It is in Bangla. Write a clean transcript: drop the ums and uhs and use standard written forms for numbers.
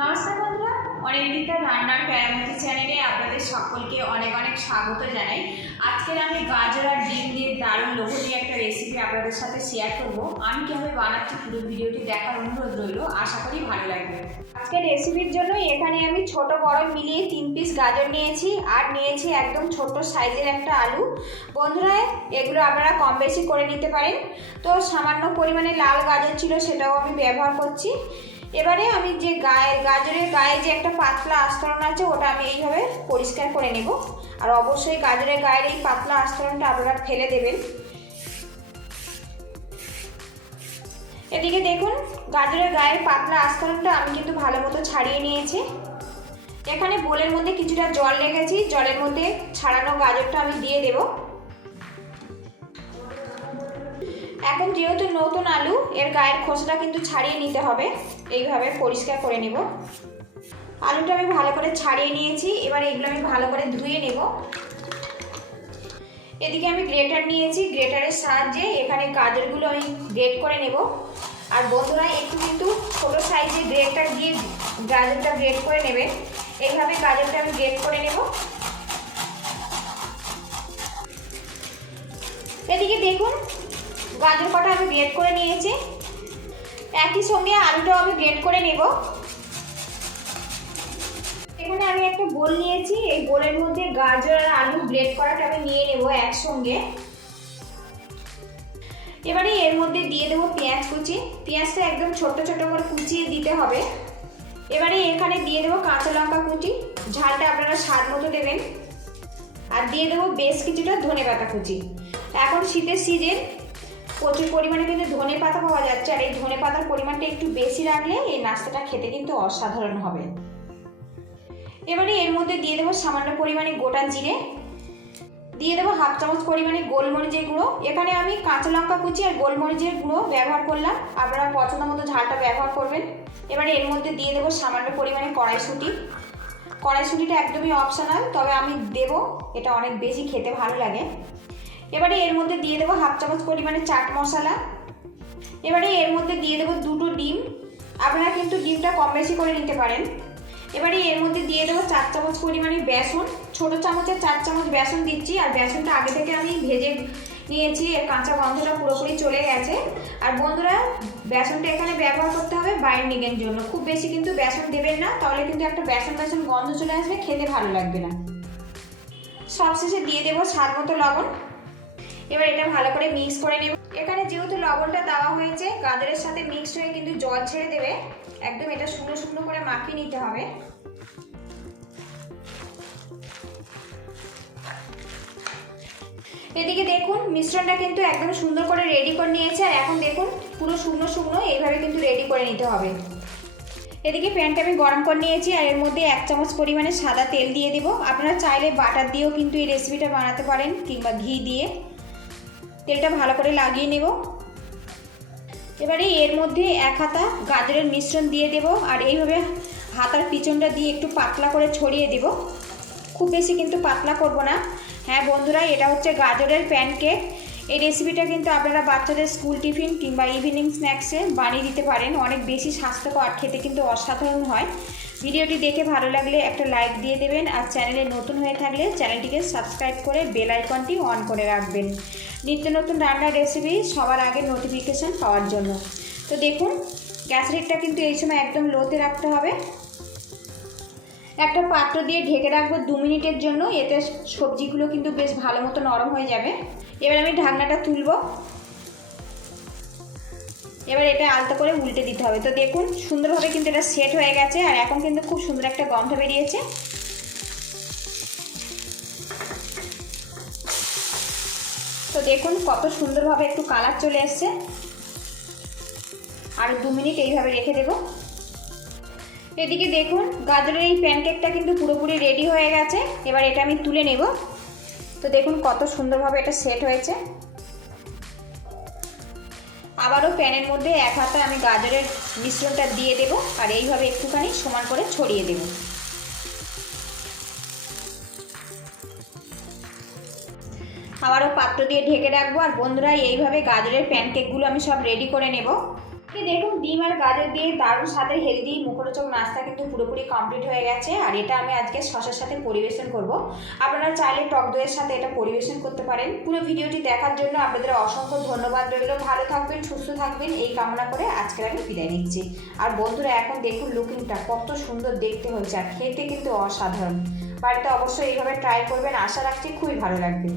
নমস্কার বন্ধুরা, অনিন্দিতা রান্নার কেরামতি চ্যানেলে আপনাদের সকলকে অনেক অনেক স্বাগত জানাই। আজকের আমি গাজর আর ডিম দিয়ে দারুণ লোভনীয় একটা রেসিপি আপনাদের সাথে শেয়ার করব। আমি কীভাবে বানাচ্ছি পুরো ভিডিওটি দেখার অনুরোধ রইল, আশা করি ভালো লাগবে। আজকের রেসিপির জন্য এখানে আমি ছোট বড় মিলিয়ে 3 পিস গাজর নিয়েছি আর নিয়েছি একদম ছোট সাইজের একটা আলু। বন্ধুরা, এগুলো আপনারা কম বেশি করে নিতে পারেন। তো সামান্য পরিমাণে লাল গাজর ছিল, সেটাও আমি ব্যবহার করছি। এবারে আমি যে গাজরের গায়ে যে একটা পাতলা আস্তরণ আছে, ওটা আমি এইভাবে পরিষ্কার করে নেব। আর অবশ্যই গাজরের গায়ের এই পাতলা আস্তরণটা আপনারা ফেলে দেবেন। এদিকে দেখুন, গাজরের গায়ের পাতলা আস্তরণটা আমি কিন্তু ভালো মতো ছাড়িয়ে নিয়েছি। এখানে বোলের মধ্যে কিছুটা জল রেখেছি, জলের মধ্যে ছাড়ানো গাজরটা আমি দিয়ে দেব। এখন যেহেতু নতুন আলু, এর গায়ের খোসাটা কিন্তু ছাড়িয়ে নিতে হবে। এইভাবে পরিষ্কার করে নেব। আলুটা আমি ভালো করে ছাড়িয়ে নিয়েছি, এবার এগুলো আমি ভালো করে ধুয়ে নেব। এদিকে আমি গ্রেটার নিয়েছি, গ্রেটারের সাহায্যে এখানে গাজরগুলো আমি গ্রেট করে নেব। আর বন্ধুরা, একটু কিন্তু ছোটো সাইজে গ্রেটার দিয়ে গাজরটা গ্রেট করে নেবে। এইভাবে গাজরটা আমি গ্রেট করে নেব। এদিকে দেখুন, গাজর কটা আমি গ্রেট করে নিয়েছি। একই সঙ্গে আলুটাও আমি গ্রেট করে নেব। এখানে আমি একটা বোল নিয়েছি, এই বোলের মধ্যে গাজর আর আলু গ্রেট করাটা আমি নিয়ে নেব একসঙ্গে। এবারে এর মধ্যে দিয়ে দেবো পেঁয়াজ কুচি। পেঁয়াজটা একদম ছোট ছোট করে কুচিয়ে দিতে হবে। এবারে এখানে দিয়ে দেবো কাঁচা লঙ্কা কুচি, ঝালটা আপনারা স্বাদ মতো দেবেন। আর দিয়ে দেবো বেশ কিছুটা ধনেপাতা কুচি। এখন শীতের সিজন, প্রচুর পরিমাণে কিন্তু ধনেপাতা পাওয়া যাচ্ছে। আর এই ধনেপাতার পরিমাণটা একটু বেশি রাখলে এই নাস্তাটা খেতে কিন্তু অসাধারণ হবে। এবারে এর মধ্যে দিয়ে দেবো সামান্য পরিমাণে গোটা জিরে, দিয়ে দেবো হাফ চামচ পরিমাণে গোলমরিচের গুঁড়ো। এখানে আমি কাঁচা লঙ্কা কুচি আর গোলমরিচের গুঁড়ো ব্যবহার করলাম, আপনারা পছন্দ মতো ঝালটা ব্যবহার করবেন। এবারে এর মধ্যে দিয়ে দেবো সামান্য পরিমাণে কড়াইশুঁটি। কড়াইশুঁটিটা একদমই অপশনাল, তবে আমি দেব, এটা অনেক বেশি খেতে ভালো লাগে। এবারে এর মধ্যে দিয়ে দেবো হাফ চামচ পরিমাণে চাট মশলা। এবারে এর মধ্যে দিয়ে দেবো 2টো ডিম, আপনারা কিন্তু ডিমটা কম বেশি করে নিতে পারেন। এবারে এর মধ্যে দিয়ে দেবো 4 চামচ পরিমাণে বেসন। ছোটো চামচে 4 চামচ বেসন দিচ্ছি। আর বেসনটা আগে থেকে আমি ভেজে নিয়েছি, এর কাঁচা গন্ধটা পুরোপুরি চলে গেছে। আর বন্ধুরা, বেসনটা এখানে ব্যবহার করতে হবে বাইন্ডিংয়ের জন্য। খুব বেশি কিন্তু বেসন দেবেন না, তাহলে কিন্তু একটা বেসন বেসন গন্ধ চলে আসবে, খেতে ভালো লাগবে না। সবশেষে দিয়ে দেবো স্বাদ মতো লবণ। এবার এটা ভালো করে মিক্স করে নেব। এখানে যেহেতু লবণটা দেওয়া হয়েছে, গাজরের সাথে মিক্সড হয়ে কিন্তু জল ছেড়ে দেবে। একদম এটা শুকনো শুকনো করে মাখিয়ে নিতে হবে। এদিকে দেখুন, মিশ্রণটা কিন্তু একদম সুন্দর করে রেডি করে নিয়েছে। আর এখন দেখুন, পুরো শুকনো শুকনো এইভাবে কিন্তু রেডি করে নিতে হবে। এদিকে প্যানটা আমি গরম করে নিয়েছি, আর এর মধ্যে 1 চামচ পরিমাণে সাদা তেল দিয়ে দেবো। আপনারা চাইলে বাটার দিয়েও কিন্তু এই রেসিপিটা বানাতে পারেন, কিংবা ঘি দিয়ে। তেলটা ভালো করে লাগিয়ে নেব। এবারে এর মধ্যে 1 হাতা গাজরের মিশ্রণ দিয়ে দেব। আর এইভাবে হাতার পিছনটা দিয়ে একটু পাতলা করে ছড়িয়ে দেব, খুব বেশি কিন্তু পাতলা করব না। হ্যাঁ বন্ধুরা, এটা হচ্ছে গাজরের প্যানকেক। এই রেসিপিটা কিন্তু আপনারা বাচ্চাদের স্কুল টিফিন কিংবা ইভিনিং স্ন্যাক্সে বানিয়ে দিতে পারেন। অনেক বেশি স্বাস্থ্যকর, খেতে কিন্তু অসাধারণ হয়। ভিডিওটি দেখে ভালো লাগলে একটা লাইক দিয়ে দেবেন। আর চ্যানেলে নতুন হয়ে থাকলে চ্যানেলটিকে সাবস্ক্রাইব করে বেল আইকনটি অন করে রাখবেন, নিত্য নতুন রান্নার রেসিপি সবার আগে নোটিফিকেশান পাওয়ার জন্য। তো দেখুন, গ্যাস রেটটা কিন্তু এই সময় একদম লোতে রাখতে হবে। একটা পাত্র দিয়ে ঢেকে রাখবো 2 মিনিটের জন্য, এতে সবজিগুলো কিন্তু বেশ ভালো মতো নরম হয়ে যাবে। এবার আমি ঢাকনাটা তুলব। এবার এটা আলতো করে উল্টে দিতে হবে। তো দেখুন, সুন্দরভাবে কিন্তু এটা সেট হয়ে গেছে। আর এখন কিন্তু খুব সুন্দর একটা গন্ধ বেরিয়েছে। তো দেখুন কত সুন্দরভাবে একটু কালার চলে এসছে। আর 2 মিনিট এইভাবে রেখে দেব। এদিকে দেখুন, গাজরের এই প্যানকেকটা কিন্তু পুরোপুরি রেডি হয়ে গেছে। এবার এটা আমি তুলে নেব। তো দেখুন কত সুন্দরভাবে এটা সেট হয়েছে। আবারও প্যানের মধ্যে 1 হাতা আমি গাজরের মিশ্রণটা দিয়ে দেব। আর এইভাবে একটুখানি সমান করে ছড়িয়ে দেব। আবারও পাত্র দিয়ে ঢেকে রাখবো। আর বন্ধুরা, এইভাবে গাজরের প্যানকেকগুলো আমি সব রেডি করে নেব। দেখুন ডিম আর গাজর দিয়ে দারুণ স্বাদের হেলদি মুখরোচক নাস্তা কিন্তু পুরোপুরি কমপ্লিট হয়ে গেছে। আর এটা আমি আজকে শসার সাথে পরিবেশন করব। আপনারা চাইলে টক দইয়ের সাথে এটা পরিবেশন করতে পারেন। পুরো ভিডিওটি দেখার জন্য আপনাদের অসংখ্য ধন্যবাদ রইল। ভালো থাকবেন, সুস্থ থাকবেন এই কামনা করে আজকের আমি বিদায় নিচ্ছি। আর বন্ধুরা এখন দেখুন লুকিংটা কত সুন্দর দেখতে হয়েছে, আর খেতে কিন্তু অসাধারণ। বাড়িতে অবশ্যই এইভাবে ট্রাই করবেন, আশা রাখছি খুবই ভালো লাগবে।